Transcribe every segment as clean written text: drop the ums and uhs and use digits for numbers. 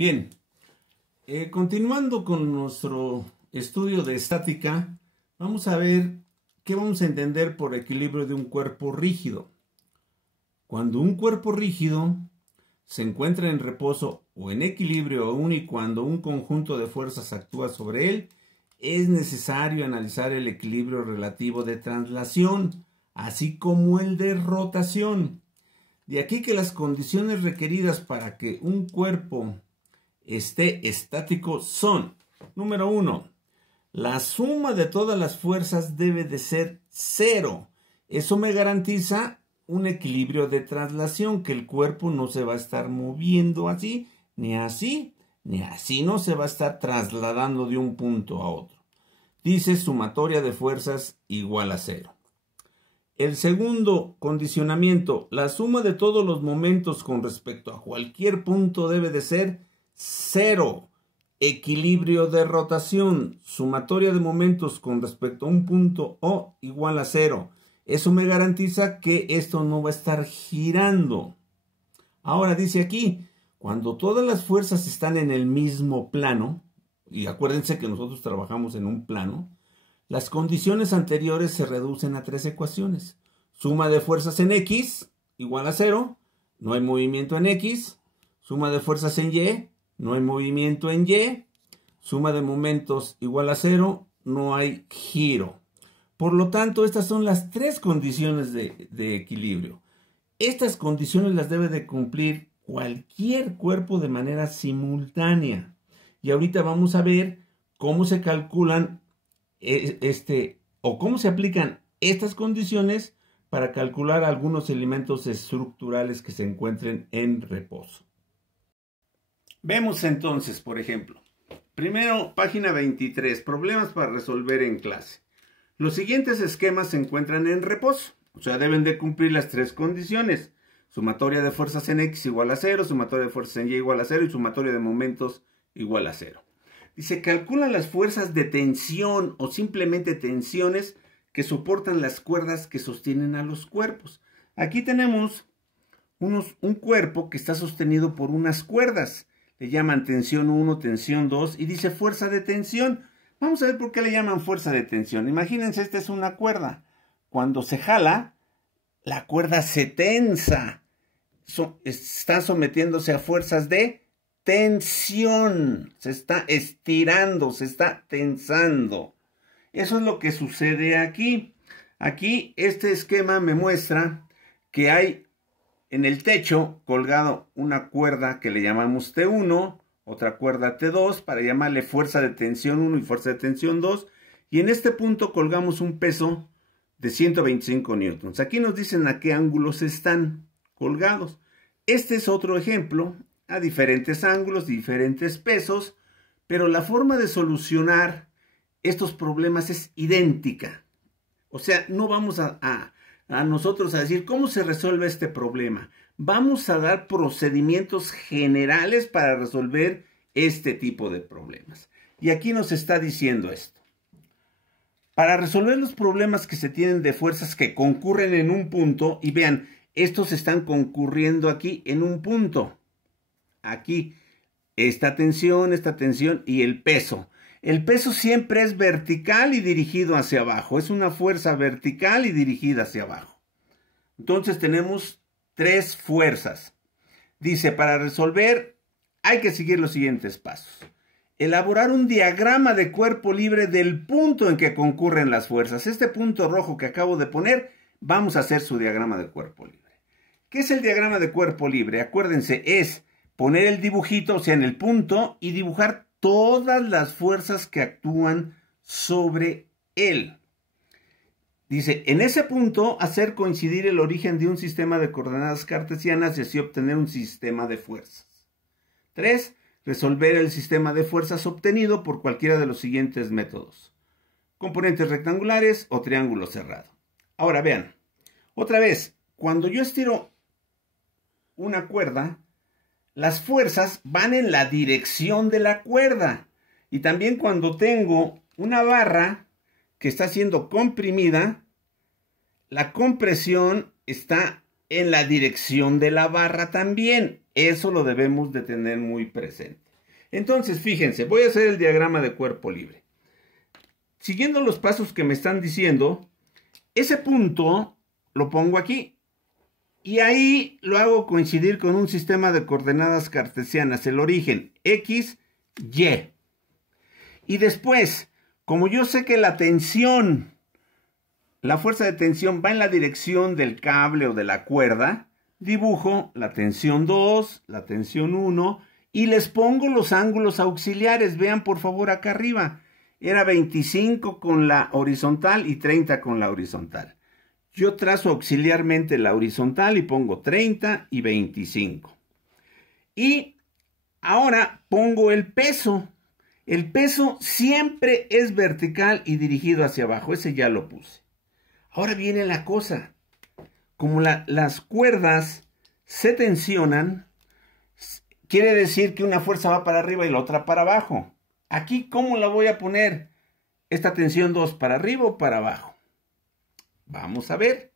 Bien, continuando con nuestro estudio de estática, vamos a ver qué vamos a entender por equilibrio de un cuerpo rígido. Cuando un cuerpo rígido se encuentra en reposo o en equilibrio aún y cuando un conjunto de fuerzas actúa sobre él, es necesario analizar el equilibrio relativo de traslación, así como el de rotación. De aquí que las condiciones requeridas para que un cuerpo esté estático son: número 1, la suma de todas las fuerzas debe de ser 0. Eso me garantiza un equilibrio de traslación, que el cuerpo no se va a estar moviendo así, ni así, ni así, no se va a estar trasladando de un punto a otro. Dice sumatoria de fuerzas igual a 0. El segundo condicionamiento, la suma de todos los momentos con respecto a cualquier punto debe de ser 0. Equilibrio de rotación, sumatoria de momentos con respecto a un punto O igual a 0. Eso me garantiza que esto no va a estar girando. Ahora dice aquí, cuando todas las fuerzas están en el mismo plano, y acuérdense que nosotros trabajamos en un plano, las condiciones anteriores se reducen a 3 ecuaciones. Suma de fuerzas en X igual a 0, no hay movimiento en X. Suma de fuerzas en Y, no hay movimiento en Y. Suma de momentos igual a 0, no hay giro. Por lo tanto, estas son las 3 condiciones de equilibrio. Estas condiciones las debe de cumplir cualquier cuerpo de manera simultánea. Y ahorita vamos a ver cómo se calculan o cómo se aplican estas condiciones para calcular algunos elementos estructurales que se encuentren en reposo. Vemos entonces, por ejemplo, primero, página 23, problemas para resolver en clase. Los siguientes esquemas se encuentran en reposo, o sea, deben de cumplir las 3 condiciones. Sumatoria de fuerzas en X igual a 0, sumatoria de fuerzas en Y igual a 0 y sumatoria de momentos igual a 0. Dice, calcula las fuerzas de tensión o simplemente tensiones que soportan las cuerdas que sostienen a los cuerpos. Aquí tenemos un cuerpo que está sostenido por unas cuerdas. Le llaman tensión 1, tensión 2 y dice fuerza de tensión. Vamos a ver por qué le llaman fuerza de tensión. Imagínense, esta es una cuerda. Cuando se jala, la cuerda se tensa. Está sometiéndose a fuerzas de tensión. Se está estirando, se está tensando. Eso es lo que sucede aquí. Aquí este esquema me muestra que hay en el techo colgado una cuerda que le llamamos T1, otra cuerda T2 para llamarle fuerza de tensión 1 y fuerza de tensión 2. Y en este punto colgamos un peso de 125 newtons. Aquí nos dicen a qué ángulos están colgados. Este es otro ejemplo a diferentes ángulos, diferentes pesos, pero la forma de solucionar estos problemas es idéntica. O sea, no vamos a nosotros a decir cómo se resuelve este problema. Vamos a dar procedimientos generales para resolver este tipo de problemas. Y aquí nos está diciendo esto. Para resolver los problemas que se tienen de fuerzas que concurren en un punto, y vean, estos están concurriendo aquí en un punto. Aquí, esta tensión y el peso. El peso siempre es vertical y dirigido hacia abajo. Es una fuerza vertical y dirigida hacia abajo. Entonces tenemos 3 fuerzas. Dice, para resolver hay que seguir los siguientes pasos. Elaborar un diagrama de cuerpo libre del punto en que concurren las fuerzas. Este punto rojo que acabo de poner, vamos a hacer su diagrama de cuerpo libre. ¿Qué es el diagrama de cuerpo libre? Acuérdense, es poner el dibujito, o sea, en el punto, y dibujar todas las fuerzas que actúan sobre él. Dice, en ese punto, hacer coincidir el origen de un sistema de coordenadas cartesianas y así obtener un sistema de fuerzas. 3. Resolver el sistema de fuerzas obtenido por cualquiera de los siguientes métodos. Componentes rectangulares o triángulo cerrado. Ahora vean, otra vez, cuando yo estiro una cuerda, las fuerzas van en la dirección de la cuerda. Y también cuando tengo una barra que está siendo comprimida, la compresión está en la dirección de la barra también. Eso lo debemos de tener muy presente. Entonces, fíjense, voy a hacer el diagrama de cuerpo libre. Siguiendo los pasos que me están diciendo, ese punto lo pongo aquí. Y ahí lo hago coincidir con un sistema de coordenadas cartesianas, el origen, X, Y. Y después, como yo sé que la tensión, la fuerza de tensión va en la dirección del cable o de la cuerda, dibujo la tensión 2, la tensión 1 y les pongo los ángulos auxiliares. Vean por favor acá arriba. Era 25 con la horizontal y 30 con la horizontal. Yo trazo auxiliarmente la horizontal y pongo 30 y 25. Y ahora pongo el peso. El peso siempre es vertical y dirigido hacia abajo. Ese ya lo puse. Ahora viene la cosa. Como las cuerdas se tensionan, quiere decir que una fuerza va para arriba y la otra para abajo. Aquí, ¿cómo la voy a poner? Esta tensión 2, ¿para arriba o para abajo? Vamos a ver.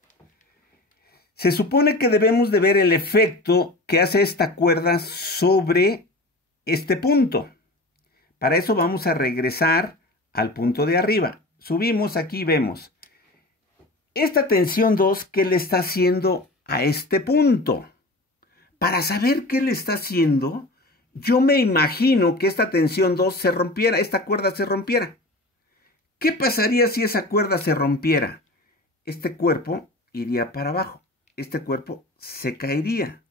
Se supone que debemos de ver el efecto que hace esta cuerda sobre este punto. Para eso vamos a regresar al punto de arriba. Subimos aquí y vemos. Esta tensión 2, ¿qué le está haciendo a este punto? Para saber qué le está haciendo, yo me imagino que esta tensión 2 se rompiera, esta cuerda se rompiera. ¿Qué pasaría si esa cuerda se rompiera? Este cuerpo iría para abajo, este cuerpo se caería.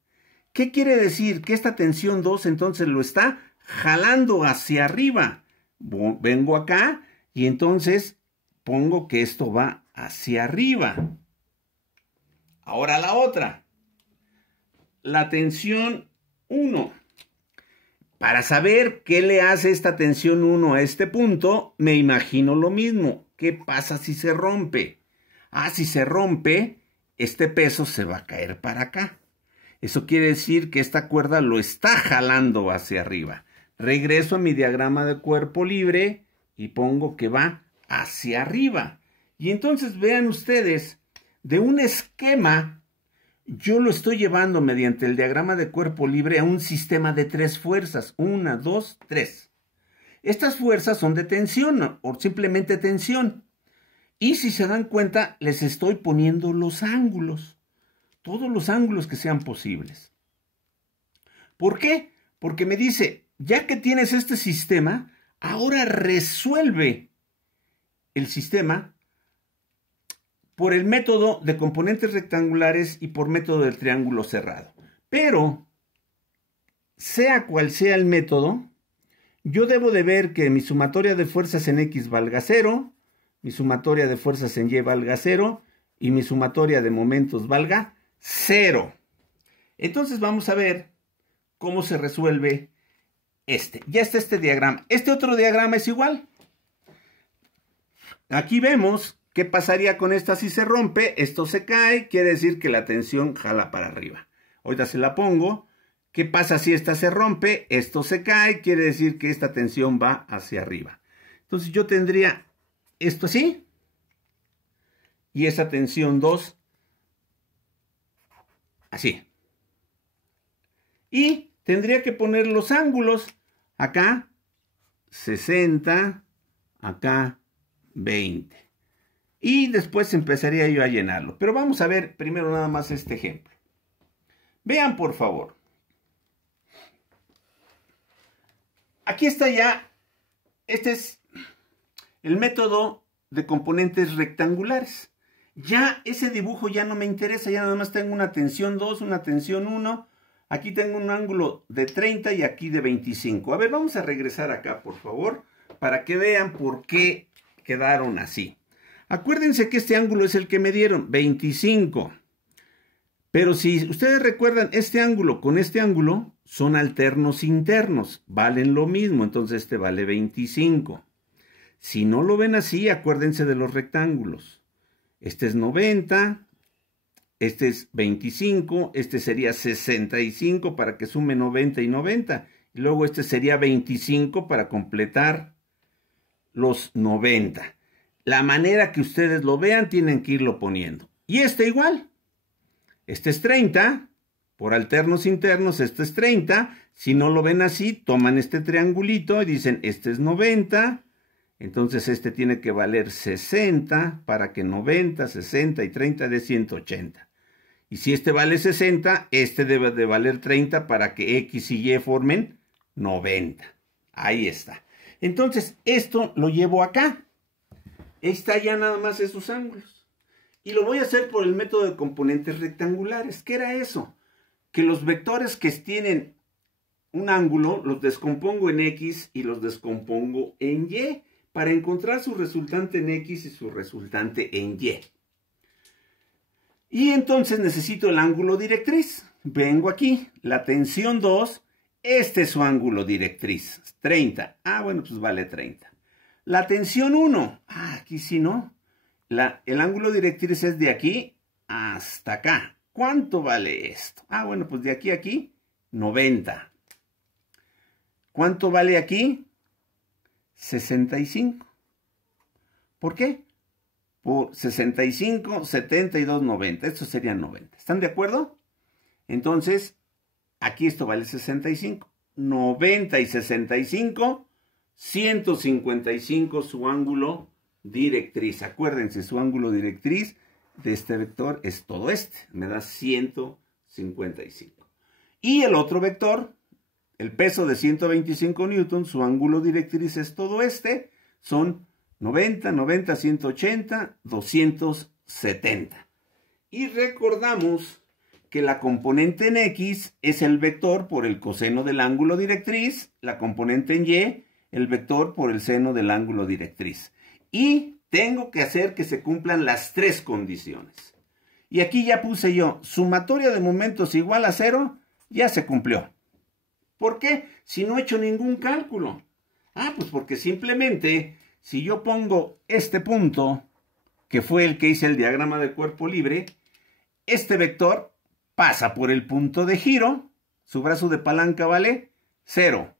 ¿Qué quiere decir? Que esta tensión 2 entonces lo está jalando hacia arriba. Vengo acá y entonces pongo que esto va hacia arriba. Ahora la otra. La tensión 1. Para saber qué le hace esta tensión 1 a este punto, me imagino lo mismo. ¿Qué pasa si se rompe? Si se rompe, este peso se va a caer para acá. Eso quiere decir que esta cuerda lo está jalando hacia arriba. Regreso a mi diagrama de cuerpo libre y pongo que va hacia arriba. Y entonces vean ustedes, de un esquema, yo lo estoy llevando mediante el diagrama de cuerpo libre a un sistema de 3 fuerzas. 1, 2, 3. Estas fuerzas son de tensión o simplemente tensión. Y si se dan cuenta, les estoy poniendo los ángulos. Todos los ángulos que sean posibles. ¿Por qué? Porque me dice, ya que tienes este sistema, ahora resuelve el sistema por el método de componentes rectangulares y por método del triángulo cerrado. Pero, sea cual sea el método, yo debo de ver que mi sumatoria de fuerzas en X valga 0, mi sumatoria de fuerzas en Y valga 0 y mi sumatoria de momentos valga 0. Entonces vamos a ver cómo se resuelve este. Ya está este diagrama. Este otro diagrama es igual. Aquí vemos qué pasaría con esta si se rompe. Esto se cae, quiere decir que la tensión jala para arriba. Ahorita se la pongo. ¿Qué pasa si esta se rompe? Esto se cae, quiere decir que esta tensión va hacia arriba. Entonces yo tendría esto así. Y esa tensión 2 así. Y tendría que poner los ángulos. Acá 60, acá 20. Y después empezaría yo a llenarlo. Pero vamos a ver primero nada más este ejemplo. Vean por favor. Aquí está ya. Este es el método de componentes rectangulares. Ya ese dibujo ya no me interesa. Ya nada más tengo una tensión 2, una tensión 1. Aquí tengo un ángulo de 30 y aquí de 25. A ver, vamos a regresar acá, por favor, para que vean por qué quedaron así. Acuérdense que este ángulo es el que me dieron, 25. Pero si ustedes recuerdan, este ángulo con este ángulo son alternos internos, valen lo mismo, entonces este vale 25. Si no lo ven así, acuérdense de los rectángulos. Este es 90, este es 25, este sería 65 para que sume 90 y 90. Y luego este sería 25 para completar los 90. La manera que ustedes lo vean tienen que irlo poniendo. Y este igual. Este es 30, Por alternos internos, esto es 30. Si no lo ven así, toman este triangulito y dicen, este es 90. Entonces este tiene que valer 60 para que 90, 60 y 30 dé 180. Y si este vale 60, este debe de valer 30 para que X y Y formen 90. Ahí está. Entonces esto lo llevo acá. Está ya nada más esos ángulos. Y lo voy a hacer por el método de componentes rectangulares. ¿Qué era eso? Que los vectores que tienen un ángulo los descompongo en X y los descompongo en Y para encontrar su resultante en X y su resultante en Y. Y entonces necesito el ángulo directriz. Vengo aquí, la tensión 2, este es su ángulo directriz, 30. Ah, bueno, pues vale 30. La tensión 1, aquí sí no. El ángulo directriz es de aquí hasta acá. ¿Cuánto vale esto? Ah, bueno, pues de aquí a aquí, 90. ¿Cuánto vale aquí? 65. ¿Por qué? Por 65, 72, 90. Esto sería 90. ¿Están de acuerdo? Entonces, aquí esto vale 65. 90 y 65, 155 su ángulo directriz. Acuérdense, su ángulo directriz de este vector es todo este. Me da 155. Y el otro vector, el peso de 125 newtons, su ángulo directriz es todo este. Son 90, 90, 180, 270. Y recordamos que la componente en X es el vector por el coseno del ángulo directriz, la componente en Y, el vector por el seno del ángulo directriz. Y tengo que hacer que se cumplan las tres condiciones. Y aquí ya puse yo, sumatoria de momentos igual a 0, ya se cumplió. ¿Por qué? Si no he hecho ningún cálculo. Pues porque simplemente, si yo pongo este punto, que fue el que hice el diagrama de cuerpo libre, este vector pasa por el punto de giro, su brazo de palanca vale 0.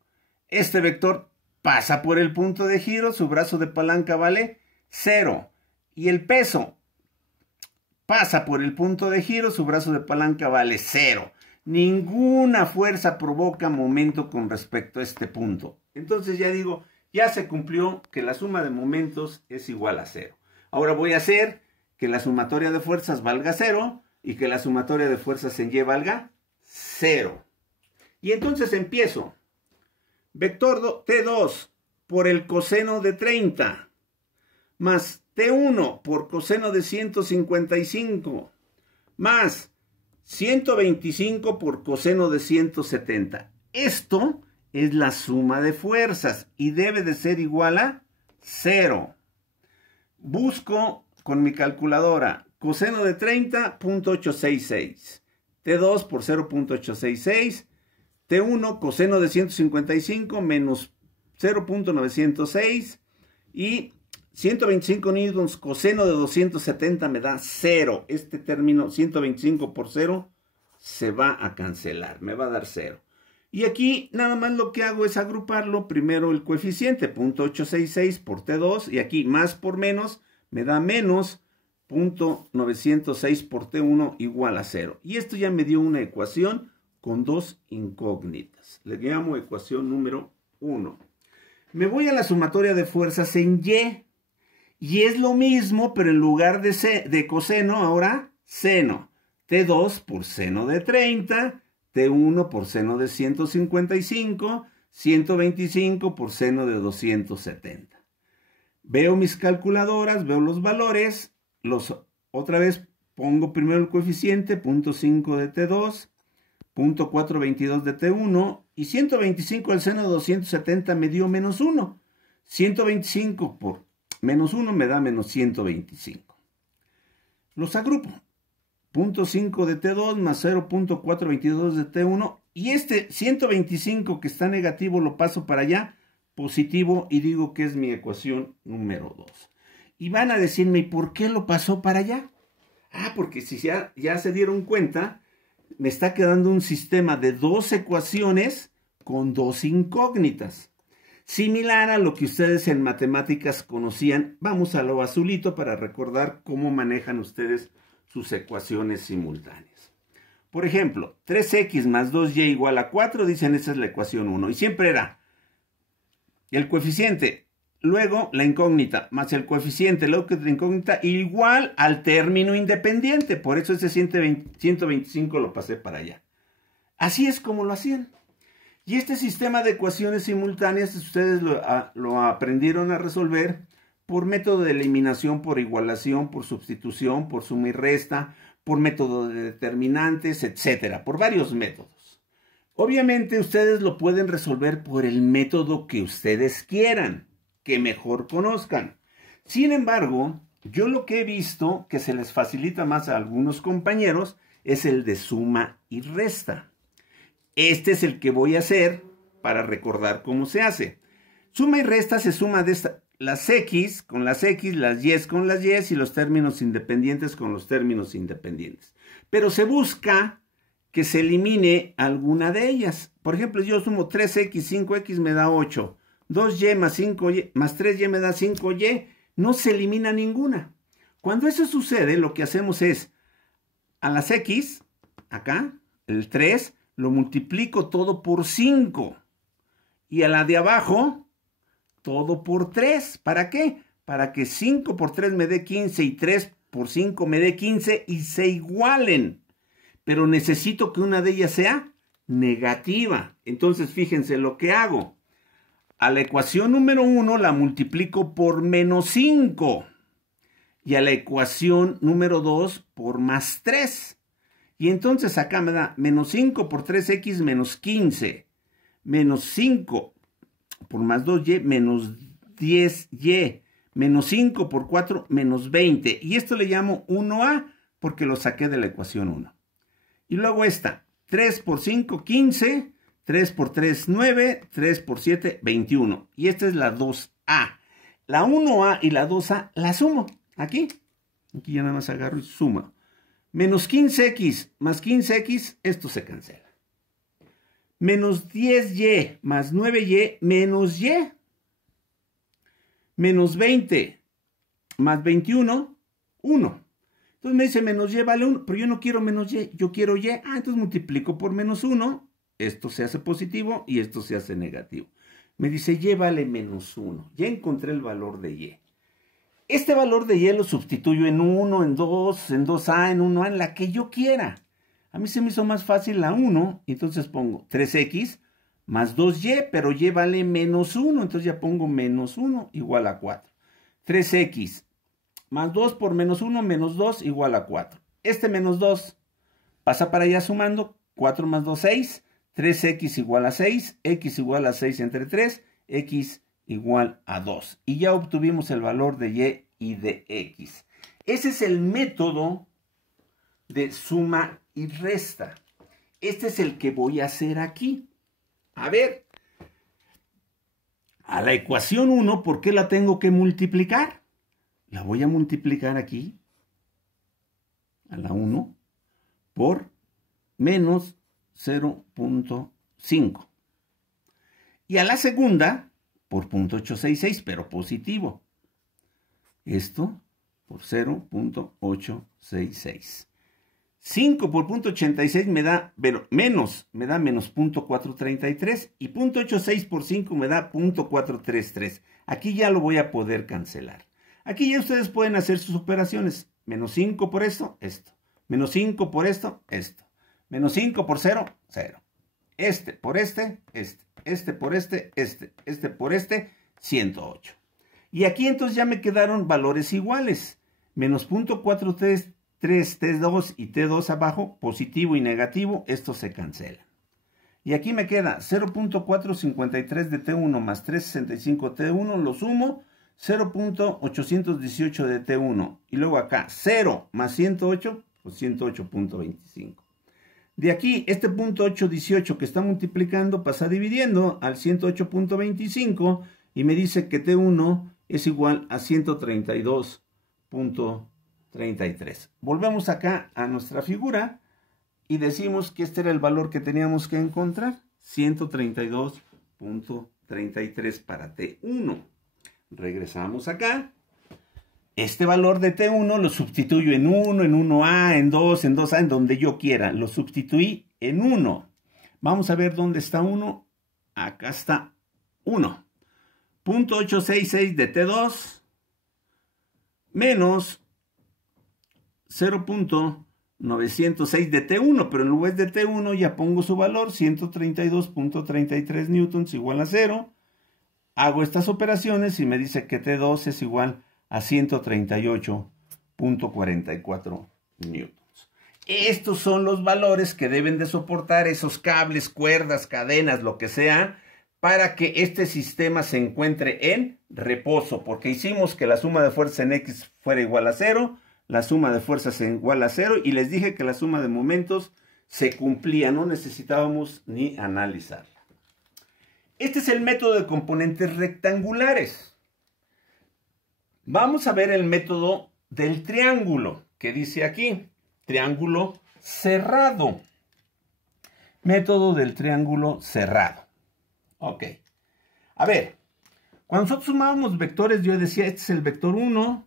Este vector pasa por el punto de giro, su brazo de palanca vale 0. Y el peso pasa por el punto de giro, su brazo de palanca vale 0. Ninguna fuerza provoca momento con respecto a este punto. Entonces ya digo, ya se cumplió que la suma de momentos es igual a 0. Ahora voy a hacer que la sumatoria de fuerzas valga 0 y que la sumatoria de fuerzas en Y valga 0. Y entonces empiezo. Vector T2 por el coseno de 30 más T1 por coseno de 155 más 125 por coseno de 170. Esto es la suma de fuerzas y debe de ser igual a 0. Busco con mi calculadora coseno de 30, 0.866. T2 por 0.866. T1 coseno de 155 menos 0.906. Y 125 newtons coseno de 270 me da 0. Este término 125 por 0 se va a cancelar. Me va a dar 0. Y aquí nada más lo que hago es agruparlo. Primero el coeficiente 0.866 por T2. Y aquí más por menos me da menos 0.906 por T1 igual a 0. Y esto ya me dio una ecuación con dos incógnitas. Le llamo ecuación número 1. Me voy a la sumatoria de fuerzas en Y. Y es lo mismo, pero en lugar de coseno, ahora seno. T2 por seno de 30, T1 por seno de 155, 125 por seno de 270. Veo mis calculadoras, veo los valores. Otra vez pongo primero el coeficiente, 0.5 de T2, 0.422 de T1 y 125 al seno de 270 me dio menos 1. 125 por menos 1 me da menos 125. Los agrupo. 0.5 de T2 más 0.422 de T1 y este 125 que está negativo lo paso para allá, positivo, y digo que es mi ecuación número 2. Y van a decirme, ¿y por qué lo pasó para allá? Porque si ya se dieron cuenta, me está quedando un sistema de dos ecuaciones con dos incógnitas. Similar a lo que ustedes en matemáticas conocían. Vamos a lo azulito para recordar cómo manejan ustedes sus ecuaciones simultáneas. Por ejemplo, 3x más 2y igual a 4, dicen esa es la ecuación 1. Y siempre era el coeficiente, luego la incógnita, más el coeficiente, luego la incógnita, igual al término independiente. Por eso ese 125 lo pasé para allá. Así es como lo hacían. Y este sistema de ecuaciones simultáneas ustedes lo aprendieron a resolver por método de eliminación, por igualación, por sustitución, por suma y resta, por método de determinantes, etcétera, por varios métodos. Obviamente ustedes lo pueden resolver por el método que ustedes quieran, que mejor conozcan. Sin embargo, yo lo que he visto que se les facilita más a algunos compañeros es el de suma y resta. Este es el que voy a hacer para recordar cómo se hace. Suma y resta se suma de las X con las X, las Y con las Y y los términos independientes con los términos independientes. Pero se busca que se elimine alguna de ellas. Por ejemplo, yo sumo 3X, 5X me da 8. 2Y más 5Y más 3Y me da 5Y. No se elimina ninguna. Cuando eso sucede, lo que hacemos es a las X, acá, el 3, lo multiplico todo por 5. Y a la de abajo, todo por 3. ¿Para qué? Para que 5 por 3 me dé 15 y 3 por 5 me dé 15 y se igualen. Pero necesito que una de ellas sea negativa. Entonces, fíjense lo que hago. A la ecuación número 1 la multiplico por menos 5. Y a la ecuación número 2 por más 3. Y entonces acá me da menos 5 por 3x menos 15. Menos 5 por más 2y menos 10y. Menos 5 por 4 menos 20. Y esto le llamo 1a porque lo saqué de la ecuación 1. Y luego esta. 3 por 5, 15. 3 por 3, 9. 3 por 7, 21. Y esta es la 2a. La 1a y la 2a la sumo. Aquí. Aquí ya nada más agarro y sumo. Menos 15x más 15x, esto se cancela. Menos 10y más 9y menos y. Menos 20 más 21, 1. Entonces me dice menos y vale 1, pero yo no quiero menos y, yo quiero y. Entonces multiplico por menos 1, esto se hace positivo y esto se hace negativo. Me dice y vale menos 1. Ya encontré el valor de y. Este valor de y lo sustituyo en 1, en 2, en 2a, en 1a, en la que yo quiera. A mí se me hizo más fácil la 1, entonces pongo 3x más 2y, pero y vale menos 1, entonces ya pongo menos 1 igual a 4. 3x más 2 por menos 1, menos 2 igual a 4. Este menos 2 pasa para allá sumando, 4 más 2, 6. 3x igual a 6, x igual a 6 entre 3, x igual a 2. Y ya obtuvimos el valor de y y de x. Ese es el método de suma y resta. Este es el que voy a hacer aquí. A ver, a la ecuación 1, ¿por qué la tengo que multiplicar? La voy a multiplicar aquí, a la 1, por menos 0.5. Y a la segunda, por 0.866, pero positivo. Esto por 0.866. 5 por 0.86 me da menos 0.433 y 0.86 por 5 me da 0.433. Aquí ya lo voy a poder cancelar. Aquí ya ustedes pueden hacer sus operaciones. Menos 5 por esto, esto. Menos 5 por esto, esto. Menos 5 por 0, 0. Este por este, este. Este por este, este. Este por este, 108. Y aquí entonces ya me quedaron valores iguales. Menos 0.433 T2 y T2 abajo, positivo y negativo, esto se cancela. Y aquí me queda 0.453 de T1 más 365 T1, lo sumo, 0.818 de T1. Y luego acá, 0 más 108, pues 108.25. De aquí, este 0.818 que está multiplicando pasa dividiendo al 108.25 y me dice que T1 es igual a 132.33. Volvemos acá a nuestra figura y decimos que este era el valor que teníamos que encontrar, 132.33 para T1. Regresamos acá Este valor de T1 lo sustituyo en 1, en 1A, en 2, en 2A, en donde yo quiera. Lo sustituí en 1. Vamos a ver dónde está 1. Acá está 1. 0.866 de T2 menos 0.906 de T1, pero en lugar de T1 ya pongo su valor, 132.33 newtons igual a 0. Hago estas operaciones y me dice que T2 es igual a 138.44 newtons. Estos son los valores que deben de soportar esos cables, cuerdas, cadenas, lo que sea, para que este sistema se encuentre en reposo, porque hicimos que la suma de fuerzas en X fuera igual a 0, la suma de fuerzas igual a 0, y les dije que la suma de momentos se cumplía, no necesitábamos ni analizarla. Este es el método de componentes rectangulares. Vamos a ver el método del triángulo, que dice aquí, triángulo cerrado. Método del triángulo cerrado. Ok. A ver, cuando nosotros sumábamos vectores, yo decía, este es el vector 1,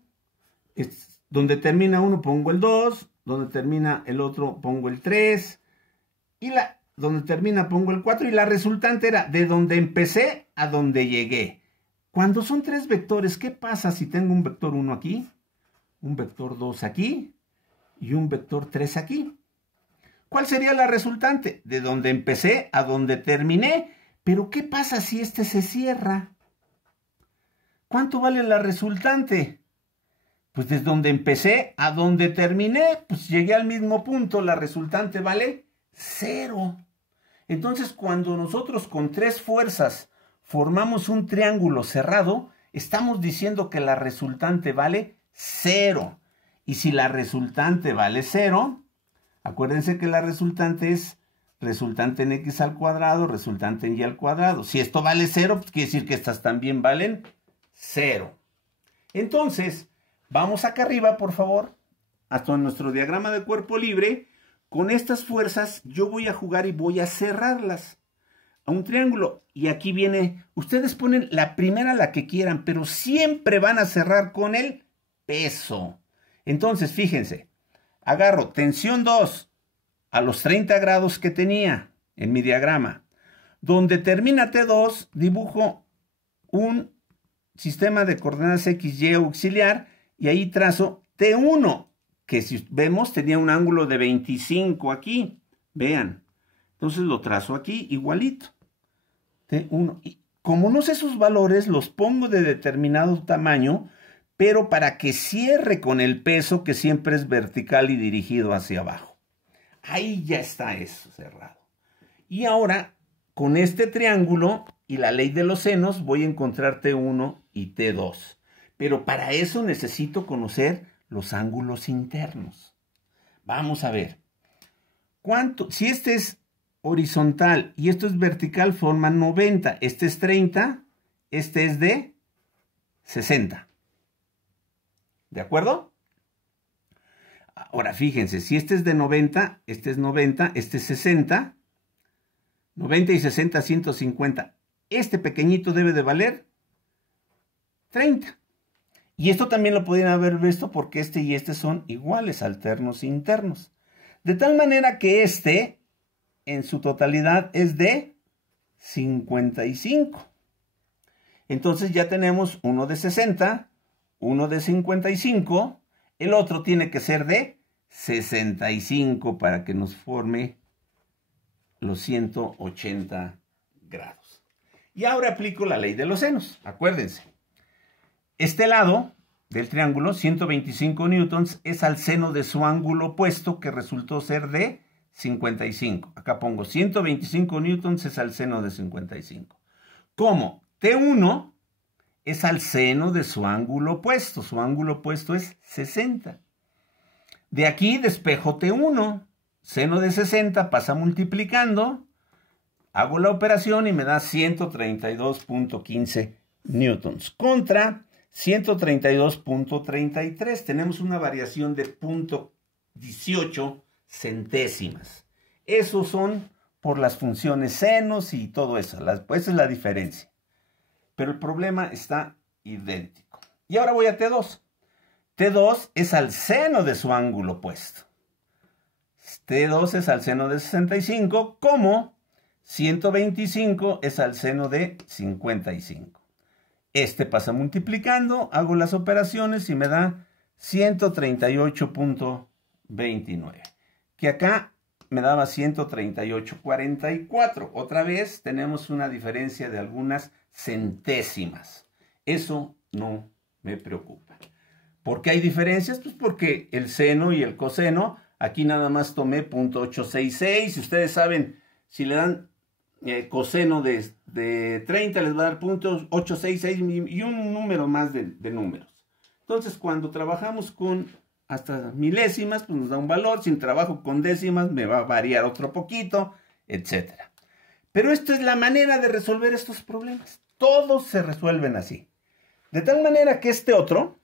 donde termina 1 pongo el 2, donde termina el otro pongo el 3, y donde termina pongo el 4, y la resultante era de donde empecé a donde llegué. Cuando son 3 vectores, ¿qué pasa si tengo un vector 1 aquí, un vector 2 aquí y un vector 3 aquí? ¿Cuál sería la resultante? De donde empecé a donde terminé. Pero ¿qué pasa si este se cierra? ¿Cuánto vale la resultante? Pues desde donde empecé a donde terminé, pues llegué al mismo punto, la resultante vale 0. Entonces, cuando nosotros con 3 fuerzas formamos un triángulo cerrado, estamos diciendo que la resultante vale 0. Y si la resultante vale 0, acuérdense que la resultante es resultante en x al cuadrado, resultante en y al cuadrado. Si esto vale 0, pues quiere decir que estas también valen 0. Entonces, vamos acá arriba, por favor, hasta nuestro diagrama de cuerpo libre. Con estas fuerzas yo voy a jugar y voy a cerrarlas a un triángulo. Y aquí viene, ustedes ponen la primera, la que quieran, pero siempre van a cerrar con el peso. Entonces, fíjense, agarro tensión 2 a los 30 grados que tenía en mi diagrama. Donde termina T2, dibujo un sistema de coordenadas X, Y auxiliar y ahí trazo T1, que si vemos tenía un ángulo de 25 aquí. Vean. Entonces lo trazo aquí igualito. T1. Y como no sé sus valores, los pongo de determinado tamaño, pero para que cierre con el peso que siempre es vertical y dirigido hacia abajo. Ahí ya está eso cerrado. Y ahora, con este triángulo y la ley de los senos, voy a encontrar T1 y T2. Pero para eso necesito conocer los ángulos internos. Vamos a ver. Si este es horizontal y esto es vertical, forman 90. Este es 30, este es de 60. ¿De acuerdo? Ahora, fíjense, si este es de 90, este es 90, este es 60, 90 y 60, 150. Este pequeñito debe de valer 30. Y esto también lo podrían haber visto porque este y este son iguales, alternos internos. De tal manera que este, en su totalidad, es de 55. Entonces ya tenemos uno de 60, uno de 55, el otro tiene que ser de 65 para que nos forme los 180 grados. Y ahora aplico la ley de los senos. Acuérdense, este lado del triángulo, 125 newtons, es al seno de su ángulo opuesto, que resultó ser de 55. Acá pongo 125 newtons es al seno de 55. Como T1 es al seno de su ángulo opuesto. Su ángulo opuesto es 60. De aquí despejo T1. Seno de 60 pasa multiplicando. Hago la operación y me da 132.15 newtons. Contra 132.33. Tenemos una variación de 0.18 centésimas. Esos son por las funciones senos y todo eso. Esa es la diferencia. Pero el problema está idéntico. Y ahora voy a T2. T2 es al seno de su ángulo opuesto. T2 es al seno de 65, como 125 es al seno de 55. Este pasa multiplicando, hago las operaciones y me da 138.29. Que acá me daba 138.44. Otra vez tenemos una diferencia de algunas centésimas. Eso no me preocupa. ¿Por qué hay diferencias? Pues porque el seno y el coseno, aquí nada más tomé 0.866. Si ustedes saben, si le dan coseno de 30, les va a dar 0.866 y un número más de números. Entonces, cuando trabajamos con hasta milésimas, pues nos da un valor. Si trabajo con décimas, me va a variar otro poquito, etc. Pero esto es la manera de resolver estos problemas. Todos se resuelven así. De tal manera que este otro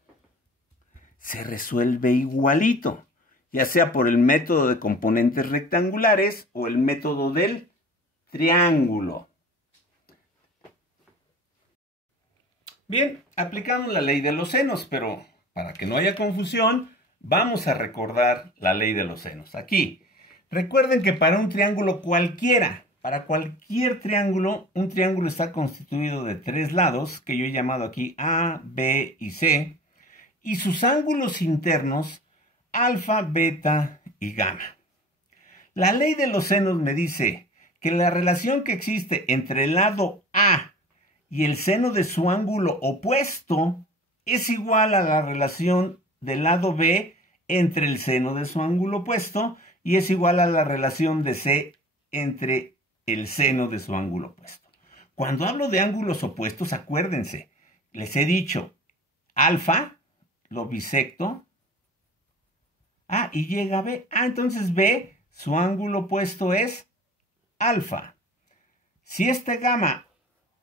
se resuelve igualito, ya sea por el método de componentes rectangulares o el método del triángulo. Bien, aplicamos la ley de los senos, pero para que no haya confusión, vamos a recordar la ley de los senos. Aquí, recuerden que para un triángulo cualquiera, para cualquier triángulo, un triángulo está constituido de tres lados, que yo he llamado aquí A, B y C, y sus ángulos internos, alfa, beta y gamma. La ley de los senos me dice que la relación que existe entre el lado A y el seno de su ángulo opuesto es igual a la relación del lado B entre el seno de su ángulo opuesto y es igual a la relación de C entre el seno de su ángulo opuesto. Cuando hablo de ángulos opuestos, acuérdense, les he dicho alfa, lo bisecto, y llega a B. Entonces B, su ángulo opuesto es alfa. Si este gamma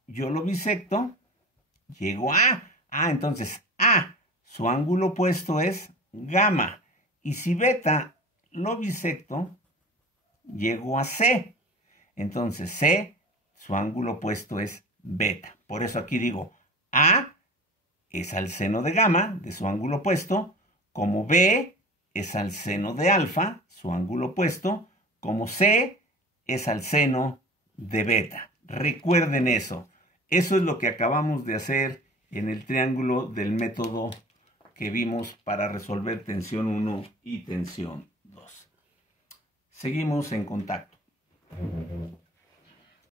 yo lo bisecto, llego a A. Entonces A, su ángulo opuesto es gamma. Y si beta lo bisecto, llego a C. Entonces C, su ángulo opuesto es beta. Por eso aquí digo A es al seno de gamma, de su ángulo opuesto, como B es al seno de alfa, su ángulo opuesto, como C es al seno de beta. Recuerden eso. Eso es lo que acabamos de hacer en el triángulo del método que vimos para resolver tensión 1 y tensión 2. Seguimos en contacto.